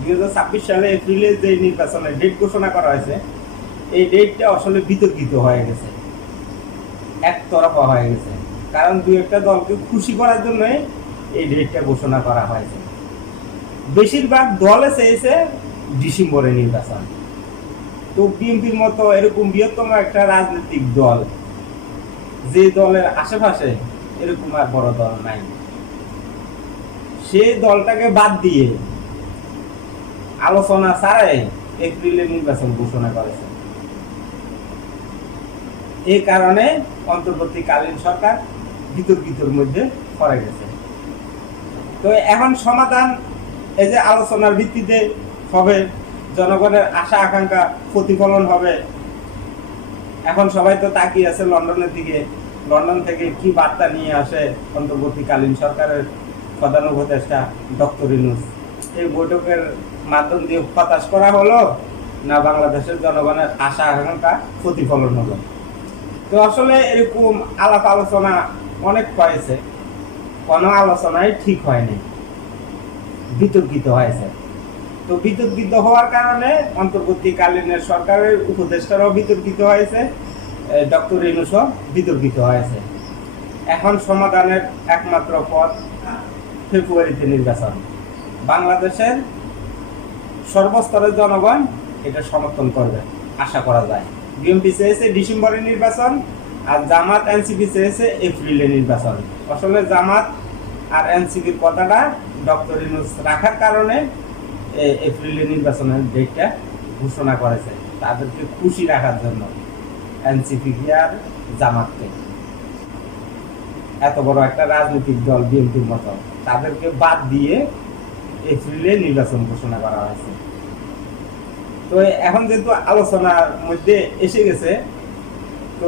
দুই হাজার ছাব্বিশ সালে এপ্রিলে যে নির্বাচনের ডেট ঘোষণা করা হয়েছে, এই ডেটটা আসলে বিতর্কিত হয়ে গেছে। একতরফা হয়ে গেছে। কারণ দুই একটা দলকে খুশি করার জন্য এই ডেটটা ঘোষণা করা হয়েছে। বেশিরভাগ দলে চেয়েছে ডিসেম্বরে নির্বাচন। তো বিএনপির মতো এরকম বৃহত্তম একটা রাজনৈতিক দল, যে দলের আশেপাশে এরকম আর বড় দল নাই। সেই দলটাকে বাদ দিয়ে আলোচনা ছাড়াই এপ্রিলে নির্বাচন ঘোষণা করেছে। এই কারণে অন্তর্বর্তীকালীন সরকার বিতর্কিতর মধ্যে পড়ে গেছে। তো এখন সমাধান এই যে আলোচনার ভিত্তিতে হবে, জনগণের আশা আকাঙ্ক্ষা প্রতিফলন হবে। এখন সবাই তো তাকিয়ে আছে লন্ডনের দিকে। লন্ডন থেকে কি বার্তা নিয়ে আসে অন্তর্বর্তীকালীন সরকারের প্রধান উপদেষ্টা ডক্টর ইনুস এই বৈঠকের মাধ্যম দিয়ে হতাশ করা হলো না বাংলাদেশের জনগণের আশা আকাঙ্ক্ষা প্রতিফলন হলো তো আসলে এরকম আলাপ আলোচনা অনেক হয়েছে, কোনো আলোচনাই ঠিক হয়নি, বিতর্কিত হয়েছে। তো বিতর্কিত হওয়ার কারণে অন্তর্বর্তীকালীনের সরকারের উপদেষ্টারাও বিতর্কিত হয়েছে ডক্টর ইনুসও বিতর্কিত হয়েছে। এখন সমাধানের একমাত্র পথ ফেব্রুয়ারিতে নির্বাচন। বাংলাদেশের সর্বস্তরের জনগণ এটা সমর্থন করবে, আশা করা যায়। বিএনপি চেয়েছে ডিসেম্বরে নির্বাচন আর জামাত এনসিপি চেয়েছে এপ্রিলে নির্বাচন। আসলে জামাত আর এনসিপির কথাটা ডক্টর ইনুস রাখার কারণে এপ্রিলে নির্বাচনের ডেটটা ঘোষণা করেছে। তাদেরকে খুশি রাখার জন্য এনসিপি আর জামাতকে। এত বড় একটা রাজনৈতিক দল বিএনপির মতো, তাদেরকে বাদ দিয়ে এপ্রিলে নির্বাচন ঘোষণা করা হয়েছে। তো এখন যেহেতু আলোচনার মধ্যে এসে গেছে, তো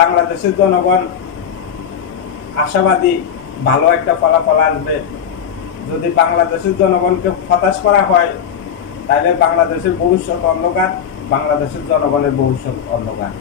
বাংলাদেশের জনগণ আশাবাদী ভালো একটা ফলাফল আসবে। যদি বাংলাদেশের জনগণকে হতাশ করা হয়, তাহলে বাংলাদেশের ভবিষ্যৎ অন্ধকার, বাংলাদেশের জনগণের ভবিষ্যৎ অন্ধকার।